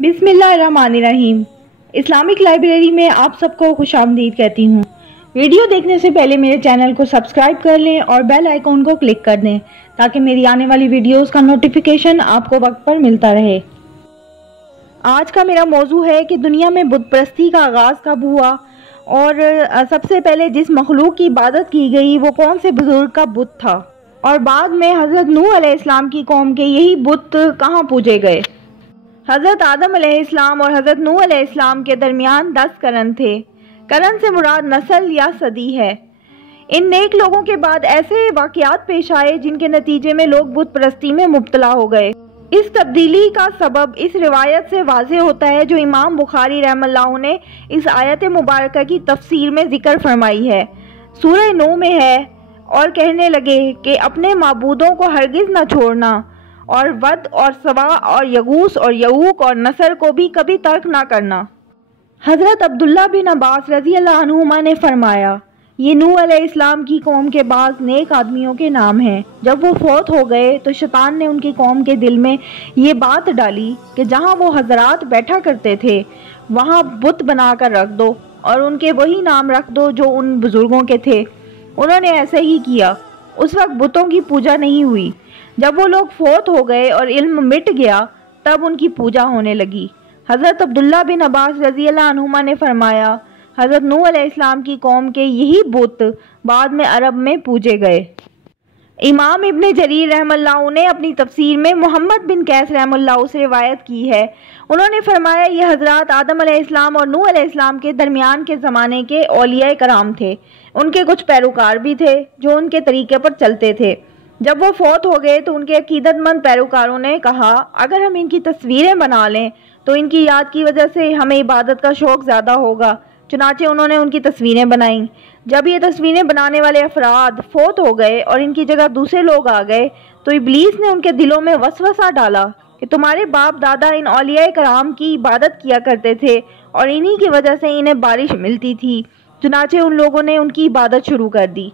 बिस्मिल्लाहिर्रहमानिर्रहीम। Islamic library में आप सबको खुशामदीद कहती हूँ। वीडियो देखने से पहले मेरे चैनल को सब्सक्राइब कर लें और बेल आइकॉन को क्लिक कर दें ताकि मेरी आने वाली वीडियोस का नोटिफिकेशन आपको वक्त पर मिलता रहे। आज का मेरा मौजू है कि दुनिया में बुत परस्ती का आगाज़ कब हुआ और सबसे पहले जिस मखलूक की इबादत की गई वो कौन से बुजुर्ग का बुत था, और बाद में हज़रत नूह अलैहिस्सलाम की कौम के यही बुत कहाँ पूजे गए। हज़रत आदम अलैहिस्सलाम और हज़रत नूह अलैहिस्सलाम के दरमियान 10 करन थे। करन से मुराद नस्ल या सदी है। इन नेक लोगों के बाद ऐसे वाक़यात पेश आए जिनके नतीजे में लोग बुत परस्ती में मुब्तला हो गए। इस तब्दीली का सबब इस रिवायत से वाज़े होता है जो इमाम बुखारी रहमतुल्लाह ने इस आयत मुबारक की तफसीर में ज़िक्र फरमाई है। सूरह नूह में है, और कहने लगे कि अपने माबूदों को हरगिज़ न छोड़ना, और वद और सवा और यगूस और यऊक और नसर को भी कभी तर्क ना करना। हज़रत अब्दुल्ला बिन अब्बास रज़ी अल्लाह अन्हुमा ने फरमाया, ये नूह अलैहिस्सलाम की कौम के बाज़ नेक आदमियों के नाम हैं। जब वो फौत हो गए तो शैतान ने उनकी कौम के दिल में ये बात डाली कि जहाँ वो हज़रात बैठा करते थे वहाँ बुत बना कर रख दो और उनके वही नाम रख दो जो उन बुज़ुर्गों के थे। उन्होंने ऐसे ही किया। उस वक्त बुतों की पूजा नहीं हुई। जब वो लोग फौत हो गए और इल्म मिट गया तब उनकी पूजा होने लगी। हज़रत अब्दुल्ला बिन अब्बास रज़ी अल्लाह अन्हुमा ने फरमाया, हज़रत नूह अलैहिस्सलाम की कौम के यही बुत बाद में अरब में पूजे गए। इमाम इब्न जरीर रहमतुल्लाह ने अपनी तफसीर में मोहम्मद बिन कैस रहमतुल्लाह से रिवायत की है। उन्होंने फरमाया, ये हज़रात आदम अलैहिस्सलाम और नूह अलैहिस्सलाम के दरमियान के ज़माने के औलिया कराम थे। उनके कुछ पैरोकार भी थे जो उनके तरीके पर चलते थे। जब वो फौत हो गए तो उनके अकीदतमंद पैरोकारों ने कहा, अगर हम इनकी तस्वीरें बना लें तो इनकी याद की वजह से हमें इबादत का शौक़ ज़्यादा होगा। चुनाचे उन्होंने उनकी तस्वीरें बनाईं। जब ये तस्वीरें बनाने वाले अफराद फौत हो गए और इनकी जगह दूसरे लोग आ गए तो इब्लीस ने उनके दिलों में वसवसा डाला कि तुम्हारे बाप दादा इन औलिया कराम की इबादत किया करते थे और इन्हीं की वजह से इन्हें बारिश मिलती थी। चुनाचे उन लोगों ने उनकी इबादत शुरू कर दी।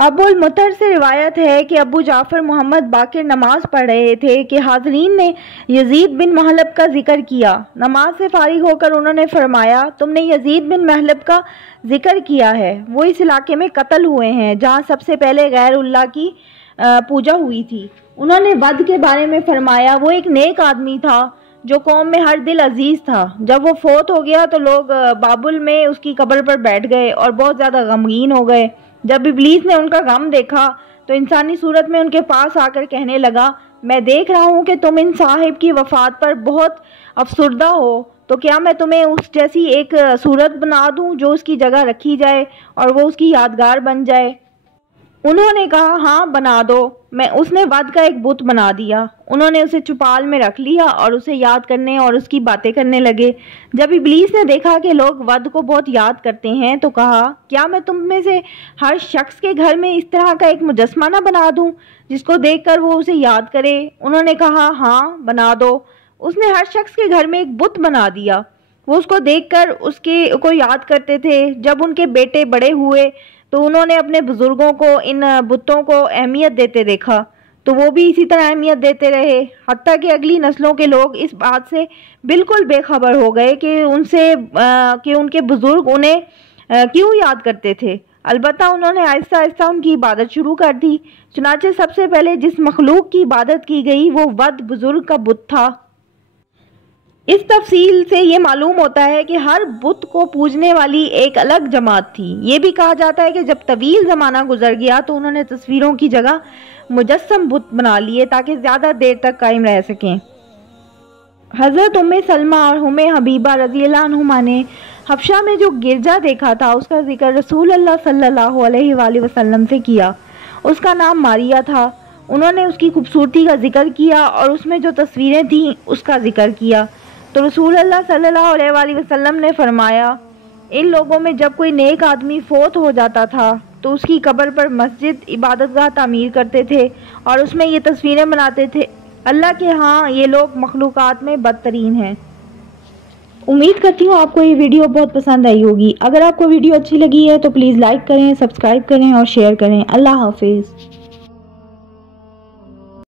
अबुल मुतर से रिवायत है कि अबू जाफ़र मोहम्मद बाकिर नमाज पढ़ रहे थे कि हाज़रीन ने यजीद बिन महलब का जिक्र किया। नमाज से फारिग होकर उन्होंने फरमाया, तुमने यजीद बिन महलब का जिक्र किया है। वो इस इलाके में कत्ल हुए हैं जहाँ सबसे पहले गैरुल्लाह की पूजा हुई थी। उन्होंने वद के बारे में फरमाया, वो एक नेक आदमी था जो कौम में हर दिल अजीज़ था। जब वो फौत हो गया तो लोग बाबुल में उसकी कब्र पर बैठ गए और बहुत ज़्यादा गमगीन हो गए। जब इब्लीस ने उनका गम देखा तो इंसानी सूरत में उनके पास आकर कहने लगा, मैं देख रहा हूँ कि तुम इन साहिब की वफ़ात पर बहुत अफसुर्दा हो, तो क्या मैं तुम्हें उस जैसी एक सूरत बना दूँ जो उसकी जगह रखी जाए और वो उसकी यादगार बन जाए। उन्होंने कहा, हाँ बना दो। उसने वद का एक बुत बना दिया। उन्होंने उसे चुपाल में रख लिया और उसे याद करने और उसकी बातें करने लगे। जब इब्लीस ने देखा कि लोग वद को बहुत याद करते हैं तो कहा, क्या मैं तुम में से हर शख्स के घर में इस तरह का एक मुजस्मा न बना दूं जिसको देखकर वो उसे याद करे। उन्होंने कहा, हाँ बना दो। उसने हर शख्स के घर में एक बुत बना दिया। वो उसको देखकर उसके को याद करते थे। जब उनके बेटे बड़े हुए तो उन्होंने अपने बुजुर्गों को इन बुतों को अहमियत देते देखा तो वो भी इसी तरह अहमियत देते रहे, हत्ता कि अगली नस्लों के लोग इस बात से बिल्कुल बेखबर हो गए कि उनके बुजुर्ग उन्हें क्यों याद करते थे। अलबत्ता उन्होंने आहिस्ता आहिस्ता उनकी इबादत शुरू कर दी। चुनाचे सबसे पहले जिस मखलूक की इबादत की गई वो वद बुजुर्ग का बुत था। इस तफसील से ये मालूम होता है कि हर बुत को पूजने वाली एक अलग जमात थी। ये भी कहा जाता है कि जब तवील ज़माना गुजर गया तो उन्होंने तस्वीरों की जगह मुजस्सम बुत बना लिए ताकि ज़्यादा देर तक कायम रह सकें। हज़रत उम्मे सलमा और हुम्मे हबीबा रज़ी अल्लाह अन्हुमा ने हफ्शा में जो गिरजा देखा था उसका जिक्र रसूल अल्लाह सल्लल्लाहु अलैहि वसल्लम से किया। उसका नाम मारिया था। उन्होंने उसकी खूबसूरती का जिक्र किया और उसमें जो तस्वीरें थीं उसका जिक्र किया। तो रसूल अल्लाह सल्लल्लाहु अलैहि वसल्लम ने फरमाया, इन लोगों में जब कोई नेक आदमी फौत हो जाता था तो उसकी कब्र पर मस्जिद इबादतगाह तामीर करते थे और उसमें ये तस्वीरें बनाते थे। अल्लाह के यहाँ ये लोग मखलूक़ात में बदतरीन हैं। उम्मीद करती हूँ आपको ये वीडियो बहुत पसंद आई होगी। अगर आपको वीडियो अच्छी लगी है तो प्लीज़ लाइक करें, सब्सक्राइब करें और शेयर करें। अल्लाह हाफिज़।